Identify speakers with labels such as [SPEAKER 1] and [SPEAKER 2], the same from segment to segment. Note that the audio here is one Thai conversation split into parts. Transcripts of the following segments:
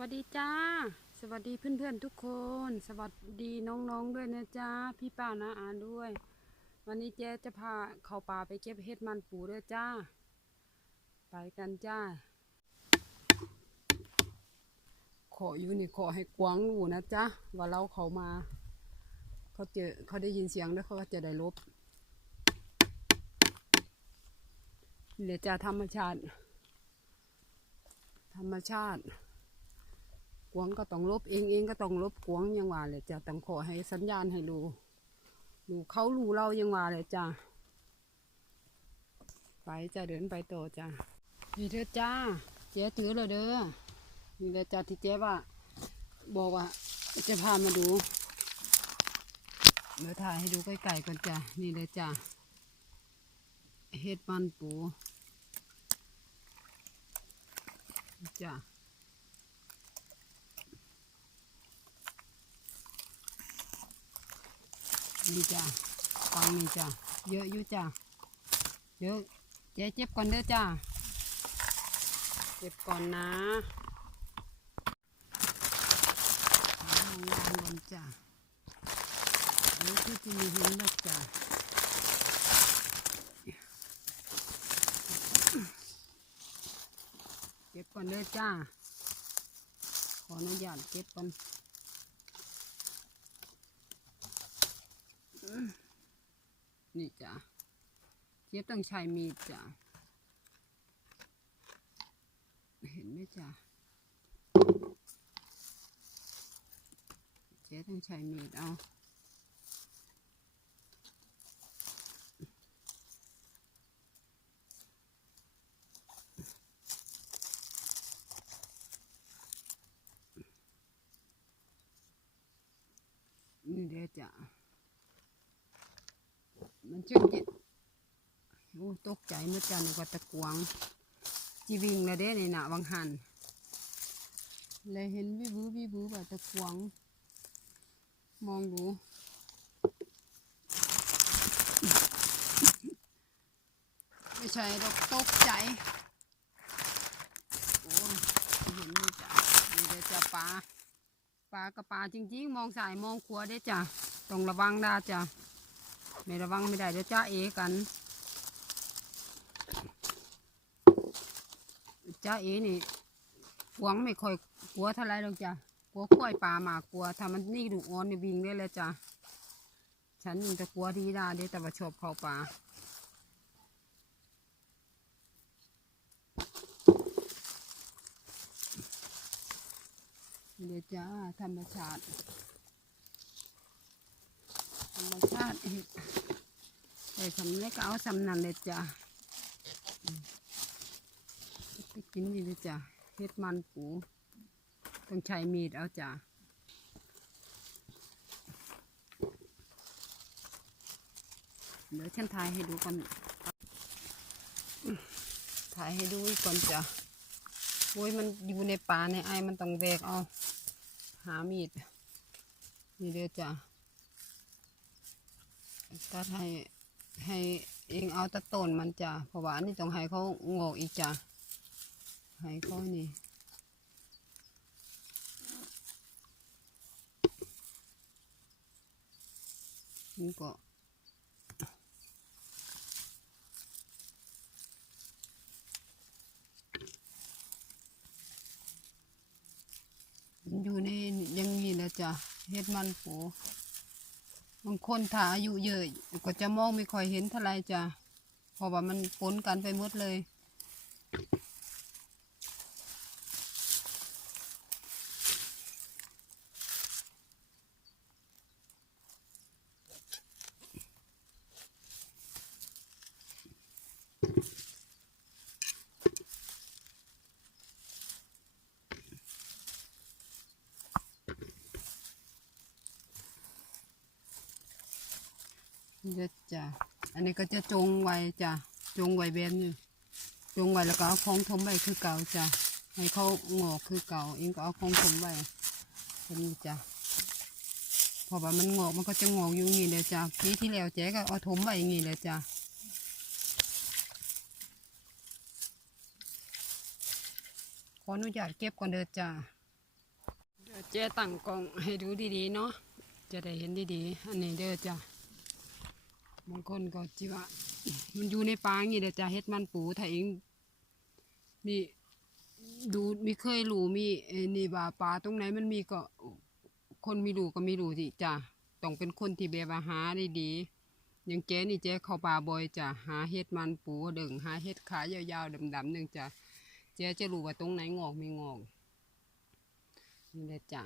[SPEAKER 1] วัสดีจ้า สวัสดีเพื่อนๆทุกคน สวัสดีน้องๆด้วยนะจ้า พี่ป้านะอาด้วย วันนี้เจ๊จะพาเข้าป่าไปเก็บเห็ดมันปูด้วยจ้า ไปกันจ้า ขออยู่นี่ขอให้กวางรูนะจ๊ะว่าเราเขามา เขาเจอเขาได้ยินเสียงแล้วเขาก็จะได้ลบนี่แหละจ้าธรรมชาติ ธรรมชาติ กวงก็ต้องลบเองเองก็ต้องลบกวงยังว่าเลยจ้ะต้องขอให้สัญญาณให้รู้รู้เขารู้เรายังว่าเลยจ้ะไปจะเดินไปโตจ้ะนี่เด้อจ้าเจ๊ถือเลยเด้อนี่เลยจ้ะที่เจ๊ว่าบอกว่าจะพามาดูเดี๋ยวถ่ายให้ดูใกล้ๆก่อนจ้ะนี่เลยจ้ะเห็ดมันปูจ้ะ นี่จ้ะฟังนี่จ้ะเยอะอยู่จ้ะเยอะเจ๊เจ็บก่อนเด้อจ้ะเจ็บก่อนนะมองยางบนจ้ะเดี๋ยวพี่จะมีเห็นแล้วจ้ะเก็บก่อนเด้อจ้า ขออนุญาตเก็บก่อน นี่จ้ะเจี๊ยบต้องใช้มีดจ้ะเห็นไหมจ้ะเจ๊ต้องใช้มีดเอานี่เด้อจ้ะ มันช่วยจิตโอ้ตกใจเมื่อจันกว่าตะกวงจีวิงแล้วเด้ในหนาวังหันเลยเห็นวิบูวิบูว่าตะกวง มองดูไม่ใช่ดอกตกใจโอ้ยเห็นนี่จ้ะนี่เด้จ้ะปลาปลากระปลาจริง ๆ มองสายมองขวได้จ้ะต้องระวังได้จ้ะ ไม่ระวังไม่ได้เดี๋ยวจ้าเอกันจ้าเอนี่หวงไม่ค่อยกลัวเท่าไรหรอกจ้ะกลัวกล้วยป่าหมากกลัวถ้ามันนี่ดุอ่อนนี่วิ่งได้เลยจ้ะฉันยังจะกลัวที่ได้เด้แต่ว่าชอบเข้าป่าเดี๋ยวจ้าธรรมชาติ รรมชาติเห็ดแต่สำเร็จก็เอาสำนันเลยจ้ะไปกินนี่เลยจ้ะเห็ดมันปูต้องใช้มีดเอาจ้ะเดี๋ยวฉันถ่ายให้ดูก่อนถ่ายให้ดูอีกก่อนจ้ะโอ้ยมันอยู่ในป่าในไอ้มันต้องแบกเอา หามีด นี่เด้อจ้ะ ตัดให้ให้เองเอาตะต้นมันจ้ะเพราะว่าอันนี้ต้องให้เขางอกอีกจ้ะให้เขานี่นี่ก็อยู่ในยังนี้นะจ้ะเฮ็ดมันปู บางคนถ้าอายุเยอะก็จะมองไม่ค่อยเห็นเท่าไรจ้ะเพราะว่ามันปนกันไปหมดเลย นี่จะจ้ะอันนี้ก็จะจงไว้จ้ะจงไว้แบบนี้จงไว้แล้วก็เอาของทมไว้คือเก่าจ้ะให้เขางอกคือเก่าเองก็เอาของทมไว้เป็นจ้ะเพราะว่ามันงอกมันก็จะงอกอยู่งี้เลยจ้ะปีที่แล้วเจ๊ก็เอาทมไว้อย่างนี้เลยจ้ะขออนุญาตเก็บก่อนเด้อจ้ะเดี๋ยวเจ๊ตั้งกล้องให้ดูดีๆเนาะ จะได้เห็นดีๆ อันนี้เด้อจ้ะ บางคนก็จิว่ามันอยู่ในป่าอย่างนี้เด้อจ้ะเฮ็ดมันปูถ้าเองมีดูมีเคยรู้มีนี่ว่าป่าตรงไหนมันมีก็คนมีรู้ก็มีรู้สิจ้ะต้องเป็นคนที่แบบว่าหาได้ดีอย่างเจ๊นี่เจ๊เข้าป่าบ่อยจ้ะหาเฮ็ดมันปูเดึงหาเฮ็ดขายาวๆดำๆหนึงจ้ะเจ๊จะรู้ว่าตรงไหนงอกไม่งอกนี่แหละจ้ะ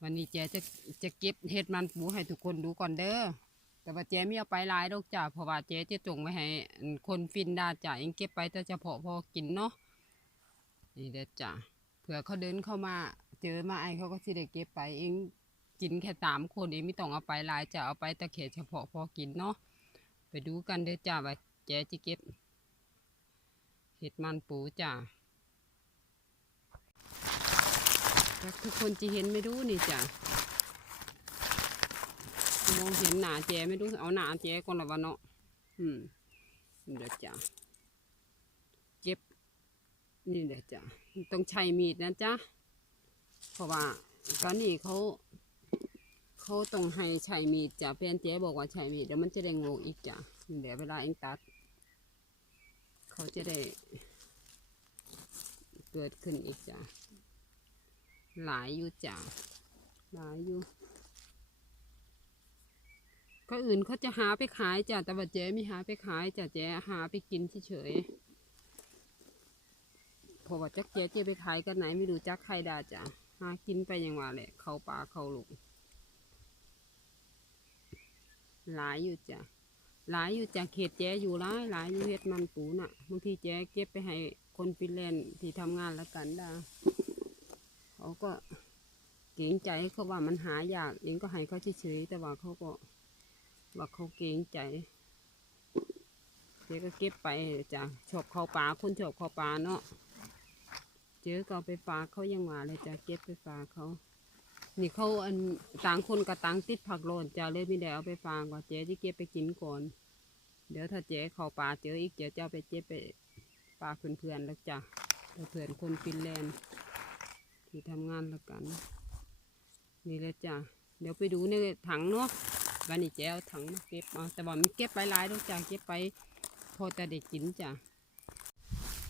[SPEAKER 1] วันนี้เจ๊จะจะเก็บเห็ดมันปูให้ทุกคนดูก่อนเด้อ แต่ว่าเจ๊ไม่เอาไปหลายดอกจ้ะเพราะว่าเจ๊จะจงไว้ให้คนฟินดาจ้ะเองเก็บไปแต่เฉพาะพอกินเนาะนี่แหละจ้ะเผื่อเขาเดินเข้ามา เจอมาไอเขาก็สิได้เก็บไปเองกินแค่สามคนเองไม่ต้องเอาไปหลายจ้ะเอาไปแต่แค่เฉพาะพอกินเนาะไปดูกันเด้อจ้ะว่าเจ๊จะเก็บเห็ดมันปูจ้ะจักทุกคนจะเห็นไม่รู้นี่จ้ะ มองเห็นหนาแจไม่รู้เอาหนาแจก่อนละวะเนาะอืมเดี๋ยวจ้ะเก็บ นี่เดี๋ยวจ้ะต้องใช้มีดนะจ๊ะเพราะว่าการนี่เขา เขาต้องให้ใช้มีดจ้ะเพื่อนเจ๊บอกว่าใช้มีดเดี๋ยวมันจะได้งงอีกจ้ะเดี๋ยวเวลาเองตัด เขาจะได้เกิดขึ้นอีกจ้ะหลายอยู่จ้ะหลายอยู่ ก็อื่นเขาจะหาไปขายจ้ะแต่ว่าเจ๊ไม่หาไปขายจ้ะเจ๊หาไปกินเฉยๆเพราะว่าจักเจ๊เจ๊ไปขายกันไหนไม่รู้จักใครดาจ้ะหากินไปอย่างว่าแหละเข้าป่าเข้าลูกหลายอยู่จ้ะหลายอยู่จ้ะเขตเจ๊อยู่หลายหลายอยู่เฮ็ดมันปูน่ะบางทีเจ๊เก็บไปให้คนฟินแลนด์ที่ทำงานแล้วกันดาเขาก็เกรงใจเขาว่ามันหายากเองก็ให้เขาเฉยๆแต่ว่าเขาก็ ว่าเขาเกรงใจเจ๊ก็เก็บไปจ้ะชอบเขาป่าคนชอบเขาป่าเนาะเจอก็ไปฝากเขายังว่าเลยจ้ะเก็บไปฝากเขานี่เขาอันต่างคนกับต่างติดผักโลนจ้ะเลยไม่ได้เอาไปฝากว่าเจ๊จะเก็บไปกินก่อน เดี๋ยวถ้าเจ๊เขาป่าเจออีกเจ๊จะเอาไปเก็บไปฝากเพื่อนๆแล้วจ้ะเพื่อนคนฟินแลนด์ที่ทำงานแล้วกัน นี่แหละจ้ะเดี๋ยวไปดูในถังเนาะ วันนี้แจเอาถังมาเก็บเอาแต่ว่ามันเก็บไปหลายดอกจ้ะเก็บไปพอจะได้กินจ้ะ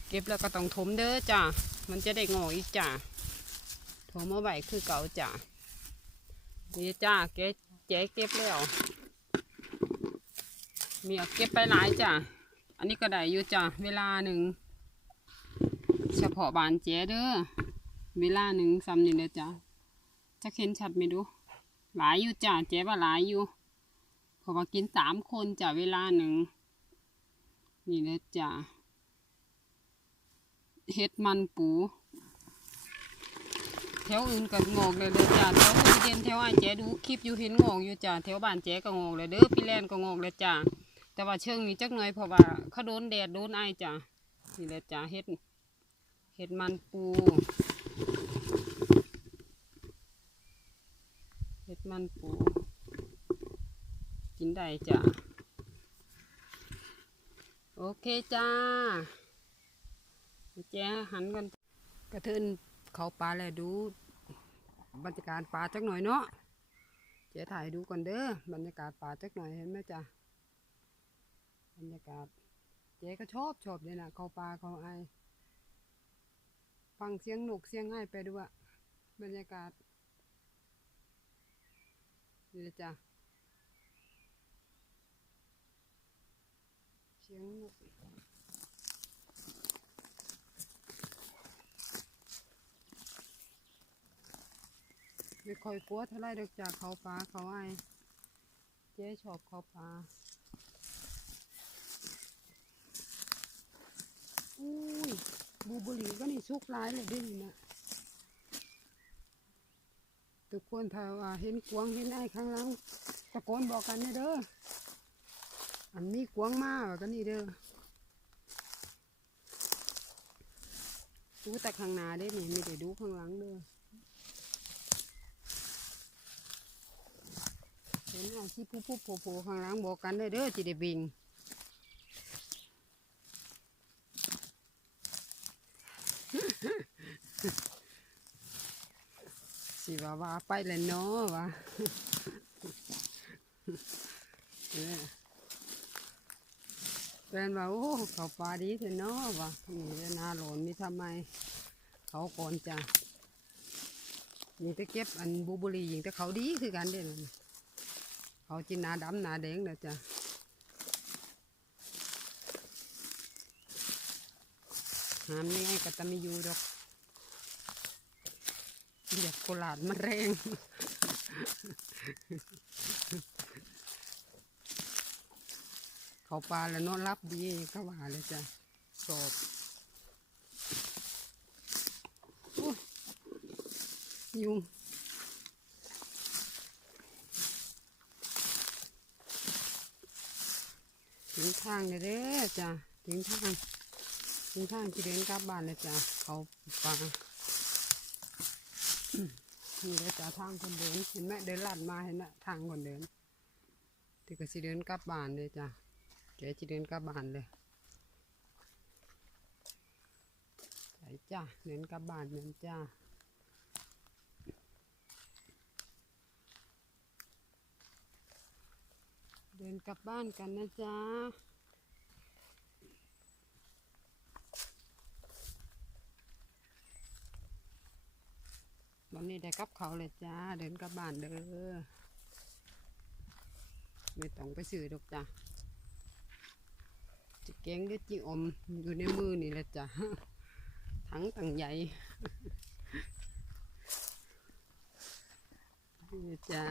[SPEAKER 1] เก็บแล้วก็ต้องถมเด้อจ้ะมันจะได้งอกอีกจ้ะถมเอาไว้คือเก่าจ้ะนี่จ้ะแกแจเก็บแล้วมีเอาเก็บไปหลายจ้ะอันนี้ก็ได้อยู่จ้ะเวลาหนึ่งเฉพาะบานแจเด้อเวลาหนึ่งซ้ำนี่เลยจ้ะจะเห็นชัดไหมดูหลายอยู่จ้ะเจ๊ว่าหลายอยู่ ราะว่ากินสามคนจ้ะเวลาหนึ่งนี่เลยจ้ะเห็ดมันปูแถวอื่นก็งอกเลยเลยจ้ะแถวสวีเดนแถวไอ้เจ๊ดูคลิปอยู่เห็นงอกอยู่จ้ะแถวบ้านเจ๊ก็งอกเลยเด้อพี่แลนก็งอกเลยจ้ะแต่ว่าเชิงนี้จักหน่อยเพราะว่าเขาโดนแดดโดนไอจ้ะนี่แหละจ้ะเห็ดเห็ดมันปูเห็ดมันปู กินได้จ้ะ โอเคจ้าแจ้หันกัน กระเทินเขาปลาแล้วดู บรรยากาศป่าจักหน่อยเนาะเจ๊ถ่ายดูก่อนเด้อบรรยากาศป่าจักหน่อยเห็นไหมจ้ะบรรยากาศ เจ๊ก็ชอบชอบเลยนะเขาปลาเขาไอฟังเสียงนกเสียงไห้ไปด้วยบรรยากาศนี่จ้ะ เสียงนกไม่ค่อยกลัวเท่าไรดอกจากเขาปลาเขาไอเจ๊ชอบเขาปลาอุ้ยบูบอร์รี่ก็นี่สุกหลายเลยด้นนะทุกคนถ้าว่าเห็นกวางเห็นไอ้ข้างหลังตะโกนบอกกันเด้อ อันนี้กวางมาว่ากันนี่เด้อดูแต่ข้างหน้าได้นี่ไม่ได้ดูข้างหลังเด้อเห็นไอ้ที่ปุ๊บปุ๊บโผล่ๆข้างหลังบอกกันได้เด้อจีได้บิงสิว่าว่าไปแล้วเนาะว่า เออแฟนว่าโอ้เขาปลาดีเถอะเนาะว่านี่เนาหลนมีทำไม เขาก่อนจ้ะยิงต่เก็บอันบูบุรียิงแต่เขาดีคือกันเด่นเขาจินนาดำนาแดงเด้อจ้ะหามยังไงก็จะไม่อยู่ดอกเด็กโคราดมันแรง เขาปลาแล้วนอนรับดีก็ว่าเลยจ้ะสอบอุ๊ยยุงถึงทางเลยเด้อจ้ะถึงทางถึงทางที่เดินกลับบ้านเลยจ้ะเขาปลาอืมนี่เลยจ้ะทางคนเดินเห็นไหมเดินลัดมาเห็นไหมทางคนเดินที่ก็สิเดินกลับบ้านเลยจ้ะ แกจะเดินกลับบ้านเลยใช่จ้าเดินกลับบ้านนั่นจ้าเดินกลับบ้านกันนะจ๊ะวันนี้ได้กลับเขาเลยจ้า เดินกลับบ้านเด้อไม่ต้องไปซื้อดอกจ้า จะแกงด้วยจีอมอยู่ในมือนี่แหละจ้ะถังต่างใหญ่นี่จ้า